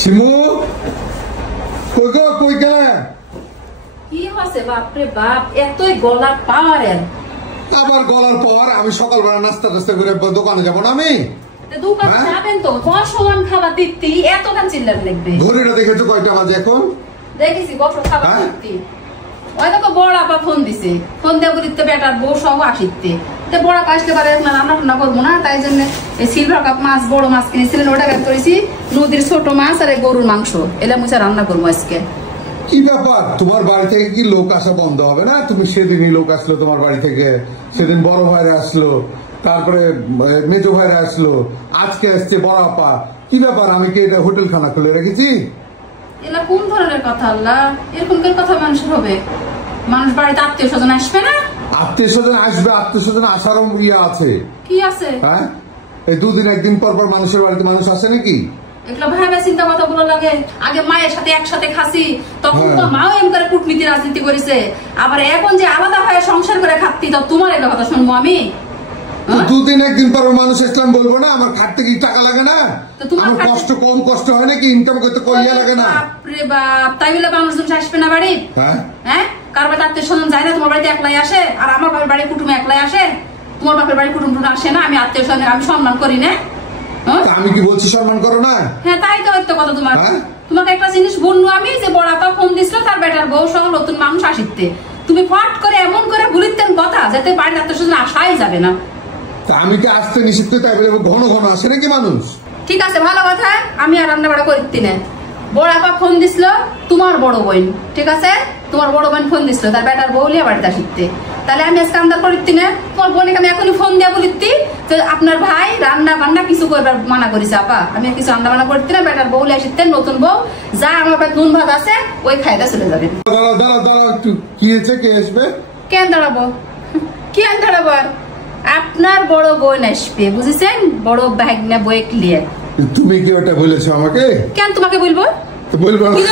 শিমু কই গো কই গেলে? কি হচ্ছে বাপরে বাপ, এতই গলার পাওয়ার। আবার গলার পাওয়ার? আমি সকালবেলা নাস্তা টাস্তা করে দোকানে যাবো না আমি? দোকান যাবেন তো, সমান খাবার দিতি এত গান চিল্লার লাগবে। ঘড়িটা দেখেছো কয়টা বাজে এখন? দেখেছি গপ্র খাবার দিতি। ওই তো বড় আপা ফোন দিছে, ফোন দিয়ে বলিতে বেটার বউ সহ আসিতে বড় আপা আসতে পারে রান্না টান্না করবো না, তাই জন্য সিলভার কাপ মাছ বড় মাছ কিনেছিলেন ওটা বের করেছি, নদীর ছোট মাছ আর গরুর মাংস এলা মুছে রান্না করবো আজকে। কি ব্যাপার, তোমার বাড়ি থেকে কি লোক আসা বন্ধ হবে না? তুমি সেদিনই লোক আসলো তোমার বাড়ি থেকে, সেদিন বড় ভাইরা আসলো, তারপরে মেজো ভাইরা আসলো, আজকে আসছে বড় আপা। কি ব্যাপার, আমি কি এটা হোটেল খানা খুলে রেখেছি? এলা কোন ধরনের কথা আল্লাহ, এরকম কথা মানুষের হবে? মানুষ বাড়িতে আত্মীয় স্বজন আসবে না? আত্মীয় স্বজন আসবে, আত্মীয় স্বজন আসারও ইয়ে আছে। কি আছে? হ্যাঁ, এই দুদিন একদিন পর পর মানুষের বাড়িতে মানুষ আসে নাকি? এগুলো ভাবে চিন্তা কথা বলা লাগে। আগে মায়ের সাথে একসাথে খাসি, তখন তো মাও এম করে কূটনীতি রাজনীতি করেছে, আবার এখন যে আলাদা হয়ে সংসার করে খাচ্ছি, তো তোমার এগুলো কথা শুনবো আমি? দুদিন একদিন পর মানুষ ইসলাম বলবো না? আমার খাটতে কি টাকা লাগে না? আমার কষ্ট কম কষ্ট হয় নাকি? ইনকাম করতে কইয়া লাগে না? বাপরে বাপ, তাই বলে মানুষজন আসবে না বাড়ি? হ্যাঁ, কার বাড়িতে আত্মীয় স্বজন যায় না, তোমার বাড়িতে একলাই আসে? আর আমার বাপের বাড়ির কুটুম একলাই আসে? তোমার বাপের বাড়ির কুটুম আসে না? আমি আত্মীয় স্বজন আমি সম্মান করি না? আমি কি বলছি সম্মান করো না? হ্যাঁ, তাই তো হয়তো কথা তোমার। তোমাকে একটা জিনিস বললো আমি, যে বড় আপা ফোন দিছিল তার বেটার বউ সহ নতুন মানুষ আসিতে, তুমি ফট করে এমন করে বলিতেন কথা যাতে বাড়ির আত্মীয় স্বজন আসাই যাবে না। আমি কি আসতে নিষিদ্ধ, তাই বলে ঘন ঘন আসে নাকি মানুষ? ঠিক আছে, ভালো কথা, আমি আর রান্না বাড়া করতে না। বড় আপা ফোন দিছিল তোমার বড় বোন, ঠিক আছে, তোমার বড় বোন ফোন দিছিল তার বেটার বউ লিয়া বাড়িতে আসিতে, তাহলে আমি আজকে আন্দার করিতে না? তোমার বোনকে আমি এখনই ফোন দিয়া বলিতি যে আপনার ভাই রান্না বান্না কিছু করবার মানা করেছে আপা, আমি কিছু রান্না বান্না করতে না, বেটার বউ লিয়ে আসিতে, নতুন বউ যা আমার ভাই নুন ভাত আছে ওই খাইতে চলে যাবে। দাঁড়াও একটু, কি হয়েছে? কে আসবে? কেন দাঁড়াবো? কি আন দাঁড়াবো? আপনার বড় বোন আসবে, বুঝেছেন? বড় ভাগনা বই ক্লিয়ার। তুমি কি ওটা বলেছো আমাকে? কেন তোমাকে বলবো?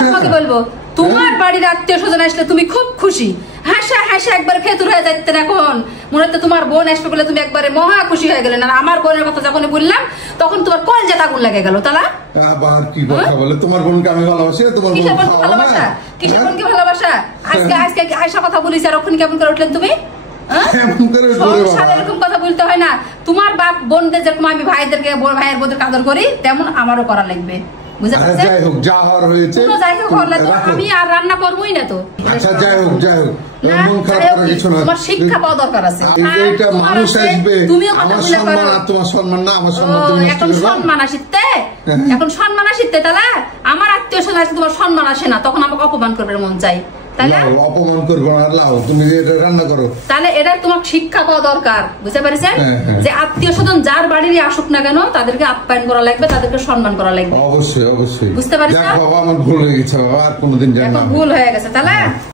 তোমাকে বলবো? তোমার বাড়ির আত্মীয় স্বজন আসলে তুমি খুব খুশি, হাসা হাসা একবার ফেতুর হয়ে যাচ্ছেন। এখন মনে হচ্ছে তোমার বোন আসবে বলে তুমি একবারে মহা খুশি হয়ে গেলেন, আর আমার বোনের কথা যখন বললাম তখন তোমার কলজা আগুন লেগে গেল। তালা আবার কি কথা বলে? তোমার বোনকে আমি ভালোবাসি, তোমার কিসের বোনকে ভালোবাসা? কিসের বোনকে ভালোবাসা? আজকে আয়সা কথা বলিস আর ওখানে কেমন করে উঠলেন তুমি? এরকম কথা বলতে হয় না। তোমার বাপ বোনদের যেরকম আমি ভাইদেরকে ভাইয়ের বোনদের কাদর করি, তেমন আমারও করা লাগবে, বুঝতে পারছেন? আমি আর রান্না করবোই না তো। তোমার শিক্ষা পাওয়া দরকার আছে। এখন সম্মান আসিতে, এখন সম্মান আসিতে, তাহলে আমার আত্মীয় স্বজন আসলে তোমার সম্মান আসে না, তখন আমাকে অপমান করবে মন চাই। অপমান করবো না, তুমি রান্না করো। তাহলে এটা তোমার শিক্ষা পাওয়া দরকার, বুঝতে পারছেন? যে আত্মীয় স্বজন যার বাড়িরই আসুক না কেন, তাদেরকে আপ্যায়ন করা লাগবে, তাদেরকে সম্মান করা লাগবে। অবশ্যই অবশ্যই, বুঝতে পারছেন? বাবা আমার ভুল হয়ে গেছে, আর কোনোদিন ভুল হয়ে গেছে, তাহলে